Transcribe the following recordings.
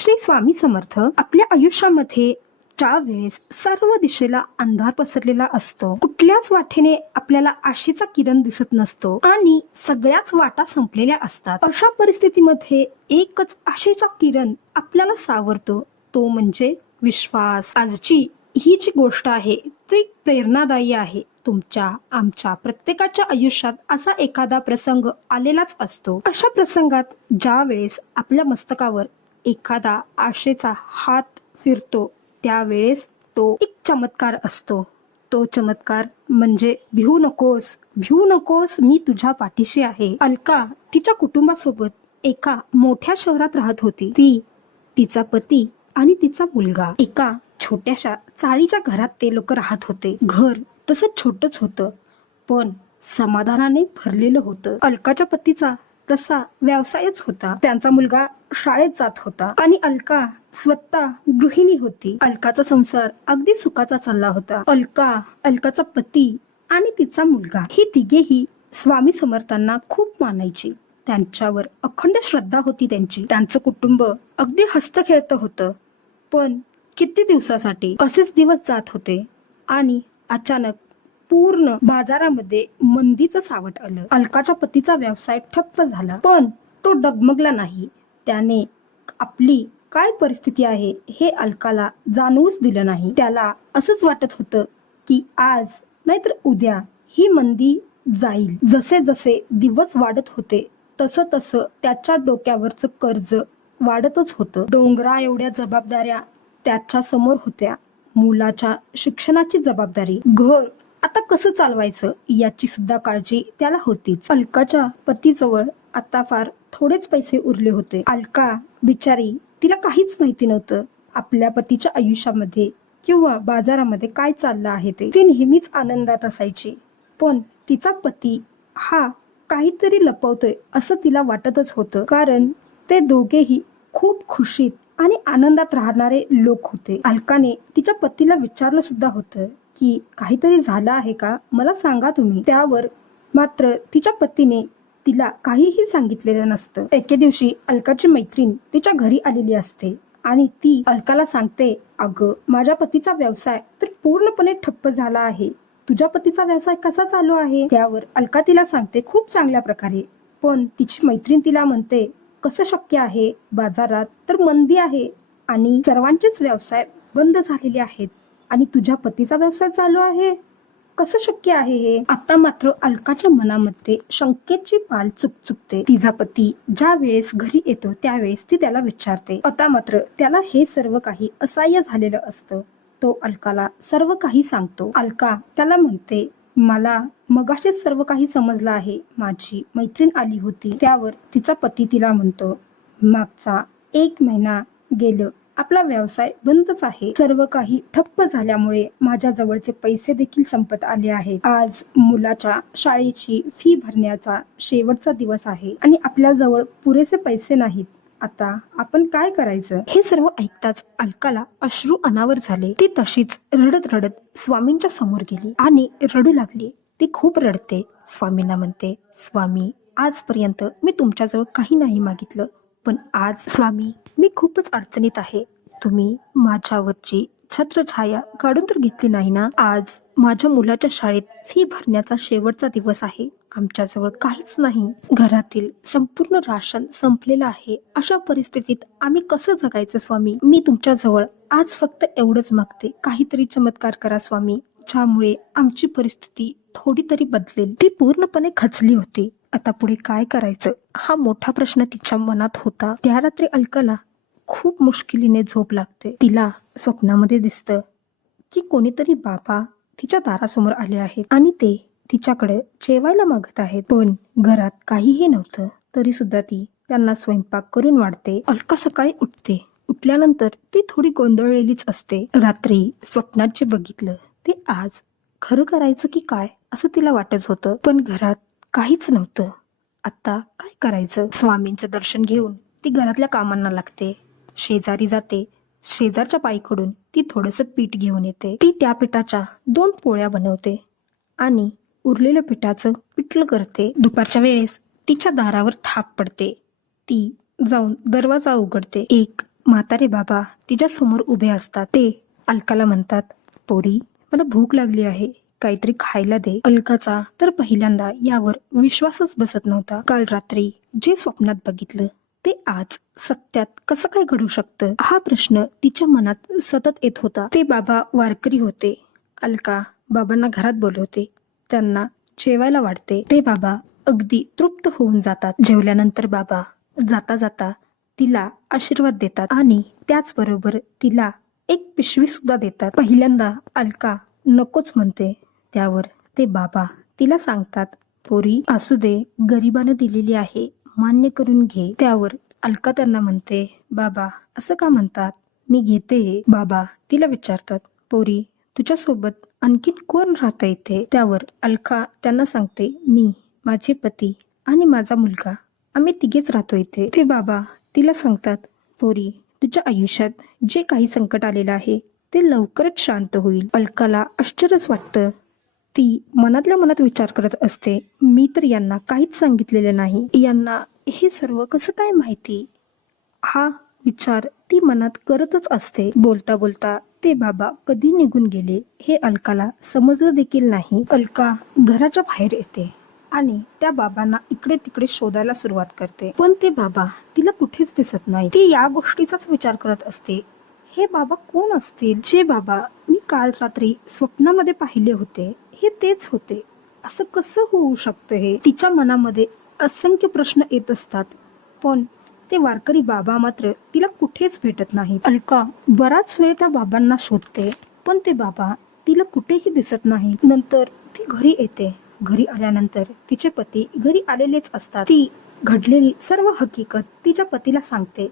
श्री स्वामी समर्थ आपल्या आयुष्यामध्ये ज्या वेळेस सर्व दिशेला अंधार पसरलेला असतो, कुठल्याच वाटेने आपल्याला आशेचा किरण दिसत नसतो आणि सगळ्याच वाटा संपलेल्या असतात, अशा परिस्थितीमध्ये एकच आशेचा किरण आपल्याला सावरतो, तो म्हणजे विश्वास. आजची ही जी गोष्ट आहे ती प्रेरणादायी आहे. तुमच्या आमच्या प्रत्येकाच्या आयुष्यात असा एखादा प्रसंग आलेलाच असतो. अशा प्रसंगात ज्या वेळेस आपल्या मस्तकावर एखादा आशेचा हात फिरतो, त्यावेळेस तो एक चमत्कार असतो. तो चमत्कार म्हणजे भिवू नकोस, भिवू नकोस, मी तुझ्या पाठीशी आहे. अलका तिच्या कुटुंबासोबत एका मोठ्या शहरात राहत होती. ती, तिचा पती आणि तिचा मुलगा एका छोट्याशा चाळीच्या घरात ते लोक राहत होते. घर तसं छोटच होतं, पण समाधानाने भरलेलं होतं. अलकाच्या पतीचा तसा व्यवसायच होता. त्यांचा मुलगा शाळेत जात होता आणि अलका स्वतः गृहिणी होती. अलकाचा संसार अगदी सुखाचा चालला होता. अलका, अलकाचा पती आणि तिचा मुलगा ही तिघेही स्वामी समर्थांना खूप मानायची. त्यांच्यावर अखंड श्रद्धा होती त्यांची. त्यांचं कुटुंब अगदी हसत खेळत होतं. पण किती दिवसासाठी असेच दिवस जात होते आणि अचानक पूर्ण बाजारामध्ये मंदीचं सावट आलं. अलकाच्या पतीचा व्यवसाय ठप्प झाला, पण तो डगमगला नाही. त्याने आपली काय परिस्थिती आहे हे अलकाला जाणवूच दिलं नाही. त्याला असंच वाटत होतं की आज नाहीतर उद्या ही मंदी जाईल. जसे जसे दिवस वाढत होते तसं तसं त्याच्या डोक्यावरचं कर्ज वाढतच होतं. डोंगरा एवढ्या जबाबदाऱ्या त्याच्या समोर होत्या. मुलाच्या शिक्षणाची जबाबदारी, घर आता कसं चालवायचं याची सुद्धा काळजी त्याला होतीच. अलकाच्या पतीजवळ आता फार थोडेच पैसे उरले होते. अलका बिचारी, तिला काहीच माहिती नव्हतं आपल्या पतीच्या आयुष्यामध्ये किंवा बाजारामध्ये काय चाललं आहे ते. ती नेहमीच आनंदात असायची, पण तिचा पती हा काहीतरी लपवतोय असं तिला वाटतच होतं. कारण ते दोघेही खूप खुशीत आणि आनंदात राहणारे लोक होते. अलकाने तिच्या पतीला विचारलं सुद्धा होतं की काहीतरी झालं आहे का, मला सांगा तुम्ही. त्यावर मात्र तिच्या पतीने तिला काहीही सांगितलेलं नसतं. एके दिवशी अलकाची मैत्रीण तिच्या घरी आलेली असते आणि ती अलकाला सांगते, अगं माझ्या पतीचा व्यवसाय तर पूर्णपणे ठप्प झाला आहे. तुझ्या पतीचा व्यवसाय कसा चालू आहे? त्यावर अलका तिला सांगते, खूप चांगल्या प्रकारे. पण तिची मैत्रीण तिला म्हणते, कसं शक्य आहे? बाजारात तर मंदी आहे आणि सर्वांचेच व्यवसाय बंद झालेले आहेत आणि तुझ्या पतीचा व्यवसाय चालू आहे, कसं शक्य आहे हे? आता मात्र अलकाच्या मनामध्ये शंकेची पाल चुकचुकते. तिचा पती ज्या वेळेस घरी येतो त्यावेळेस ती त्याला विचारते. आता मात्र त्याला हे सर्व काही असह्य झालेलं असतं. तो अलकाला सर्व काही सांगतो. अलका त्याला म्हणते, मला मगाशीच सर्व काही समजलं आहे. माझी मैत्रीण आली होती. त्यावर तिचा पती तिला म्हणतो, मागचा 1 महिना गेलं, आपला व्यवसाय बंदच आहे. सर्व काही ठप्प झाल्यामुळे माझ्या जवळचे पैसे देखील संपत आले आहेत. आज मुलाच्या शाळेची फी भरण्याचा शेवटचा दिवस आहे आणि आपल्या जवळ पुरेसे पैसे नाहीत. आता आपण काय करायचं? हे सर्व ऐकताच अलकाला अश्रू अनावर झाले. ती तशीच रडत रडत स्वामींच्या समोर गेली आणि रडू लागली. ती खूप रडते. स्वामींना म्हणते, स्वामी, आजपर्यंत मी तुमच्याजवळ काही नाही मागितलं, पण आज स्वामी मी खूपच अडचणीत आहे. तुम्ही माझ्यावरची छत्रछाया काढून तर घेतली नाही ना? आज माझ्या मुलाच्या शाळेत फी भरण्याचा शेवटचा दिवस आहे. आमच्याजवळ काहीच नाही. घरातील संपूर्ण राशन संपलेलं आहे. अशा परिस्थितीत आम्ही कसं जगायचं स्वामी? मी तुमच्याजवळ आज फक्त एवढंच मागते, काहीतरी चमत्कार करा स्वामी, ज्यामुळे आमची परिस्थिती थोडी तरी बदलेल. ती पूर्णपणे खचली होती. आता पुढे काय करायचं हा मोठा प्रश्न तिच्या मनात होता. त्या रात्री अलकाला खूप मुश्किलीने झोप लागते. तिला स्वप्नामध्ये दिसतं की कोणीतरी बाबा तिच्या दारासमोर आले आहेत आणि ते तिच्याकडे जेवायला मागत आहेत. पण घरात काहीही नव्हतं. तरी सुद्धा ती त्यांना स्वयंपाक करून वाढते. अलका सकाळी उठते. उठल्यानंतर ती थोडी गोंधळलेलीच असते. रात्री स्वप्नात जे बघितलं ते आज खरं करायचं की काय असं तिला वाटत होतं, पण घरात काहीच नव्हतं. आता काय करायचं? स्वामींचं दर्शन घेऊन ती घरातल्या कामांना लागते. शेजारी जाते. शेजारच्या बाईकडून ती थोडंसं पीठ घेऊन येते. ती त्या पिठाच्या 2 पोळ्या बनवते आणि उरलेल्या पिठाचं पिठलं करते. दुपारच्या वेळेस तिच्या दारावर थाप पडते. ती जाऊन दरवाजा उघडते. एक म्हातारे बाबा तिच्या समोर उभे असतात. ते अलकाला म्हणतात, पोरी, मला भूक लागली आहे, काहीतरी खायला दे. अलकाचा तर पहिल्यांदा यावर विश्वासच बसत नव्हता. काल रात्री जे स्वप्नात बघितलं ते आज सत्यात कसं काय घडू शकतं, हा प्रश्न तिच्या मनात सतत येत होता. ते बाबा वारकरी होते. अलका बाबांना घरात बोलवते, त्यांना जेवायला वाढते. ते बाबा अगदी तृप्त होऊन जातात. जेवल्यानंतर बाबा जाता जाता तिला आशीर्वाद देतात आणि त्याचबरोबर तिला एक पिशवी सुद्धा देतात. पहिल्यांदा अलका नकोच म्हणते, त्यावर ते बाबा तिला सांगतात, पोरी, असू दे, गरिबानं दिलेली आहे, मान्य करून घे. त्यावर अलका त्यांना म्हणते, बाबा असं का म्हणतात, मी घेते. बाबा तिला विचारतात, पोरी, तुझ्यासोबत आणखीन कोण राहतं इथे? त्यावर अलका त्यांना सांगते, मी, माझे पती आणि माझा मुलगा, आम्ही तिघेच राहतो इथे. ते बाबा तिला सांगतात, पोरी, तुझ्या आयुष्यात जे काही संकट आलेलं आहे ते लवकरच शांत होईल. अलकाला आश्चर्यच वाटतं. ती मनातल्या मनात विचार करत असते, मी तर यांना काहीच सांगितलेलं नाही, यांना हे सर्व कसं काय माहिती, हा विचार ती मनात करतच असते. बोलता बोलता ते बाबा कधी निघून गेले हे अलकाला समजलं देखील नाही. अलका घराच्या बाहेर येते आणि त्या बाबांना इकडे तिकडे शोधायला सुरुवात करते, पण ते बाबा तिला कुठेच दिसत नाही. ती या गोष्टीचाच विचार करत असते, हे बाबा कोण असतील, जे बाबा मी काल रात्री स्वप्नामध्ये पाहिले होते हे तेच होते, असं कसं होऊ शकतं हे. तिच्या मनामध्ये असंख्य प्रश्न येत असतात, पण ते वारकरी बाबा मात्र तिला कुठेच भेटत नाहीत. अलका बराच वेळ त्या बाबांना शोधते, पण ते बाबा तिला कुठेही दिसत नाही. नंतर ती घरी येते. घरी आल्यानंतर तिचे पती घरी आलेलेच असतात. ती घडलेली सर्व हकीकत तिच्या पतीला सांगते.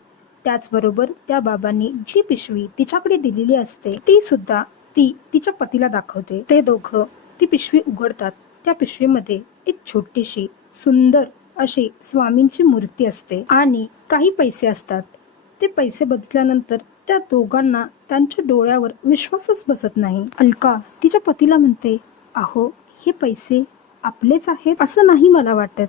त्याचबरोबर त्या बाबांनी जी पिशवी तिच्याकडे दिलेली असते ती सुद्धा ती तिच्या पतीला दाखवते. ते दोघं ती पिशवी उघडतात. त्या पिशवीमध्ये एक छोटीशी सुंदर अशी स्वामींची मूर्ती असते आणि काही पैसे असतात. ते पैसे बघितल्यानंतर त्या दोघांना त्यांच्या डोळ्यावर विश्वासच बसत नाही. अलका तिच्या पतीला म्हणते, अहो, हे पैसे आपलेच आहेत असं नाही मला वाटत,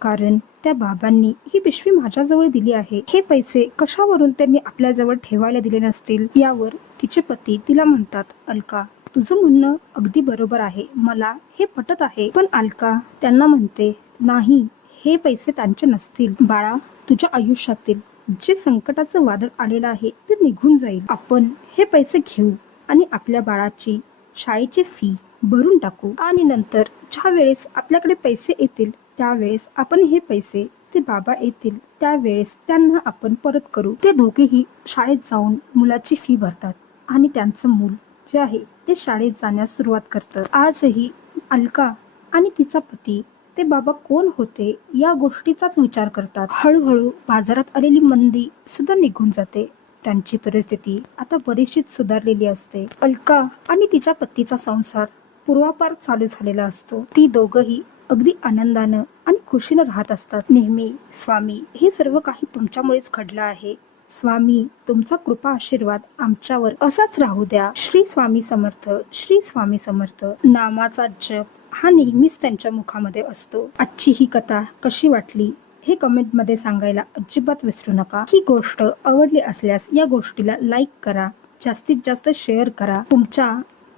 कारण त्या बाबांनी ही पिशवी माझ्याजवळ दिली आहे, हे पैसे कशावरून त्यांनी आपल्याजवळ ठेवायला दिले नसतील. यावर तिचे पती तिला म्हणतात, अलका, तुझं म्हणणं अगदी बरोबर आहे, मला हे पटत आहे. पण अलका त्यांना म्हणते, नाही, हे पैसे त्यांचे नसतील. बाळा, तुझ्या आयुष्यातील जे संकटाचं वादळ आलेलं आहे ते निघून जाईल. आपण हे पैसे घेऊ आणि आपल्या बाळाची शाळेची फी भरून टाकू आणि नंतर ज्या वेळेस आपल्याकडे पैसे येतील त्यावेळेस आपण हे पैसे, ते बाबा येतील त्यावेळेस त्यांना आपण परत करू. ते दोघेही शाळेत जाऊन मुलाची फी भरतात आणि त्यांचं मूल जे आहे ते शाळेत जाण्यास सुरुवात करतं. आजही अलका आणि तिचा पती ते बाबा कोण होते या गोष्टीचाच विचार करतात. हळूहळू बाजारात आलेली मंदी सुद्धा निघून जाते. त्यांची परिस्थिती आता बरीचशीच सुधारलेली असते. अलका आणि तिच्या पतीचा संसार पूर्वापार चालू झालेला असतो. ती दोघंही अगदी आनंदानं आणि खुशीनं राहत असतात. नेहमी, स्वामी, हे सर्व काही तुमच्यामुळेच घडलं आहे. स्वामी, तुमचा कृपा आशीर्वाद आमच्यावर असाच राहू द्या. श्री स्वामी समर्थ, श्री स्वामी समर्थ नामाचा जप हा नेहमीच त्यांच्या मुखामध्ये असतो. आजची ही कथा कशी वाटली हे कमेंटमध्ये सांगायला अजिबात विसरू नका. ही गोष्ट आवडली असल्यास या गोष्टीला लाईक करा, जास्तीत जास्त शेअर करा. तुमच्या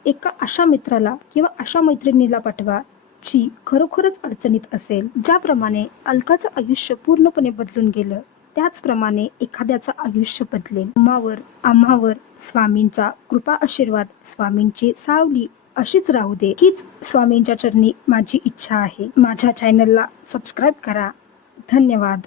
एका अशा मित्राला किंवा अशा मैत्रिणीला पाठवा जी खरोखरच अडचणीत असेल. ज्याप्रमाणे अलकाचं आयुष्य पूर्णपणे बदलून गेलं त्याचप्रमाणे एखाद्याचं आयुष्य बदलेल. आम्हावर स्वामींचा कृपा आशीर्वाद, स्वामींची सावली अशीच राहू दे, हीच स्वामींच्या चरणी माझी इच्छा आहे. माझ्या चॅनलला सबस्क्राईब करा. धन्यवाद.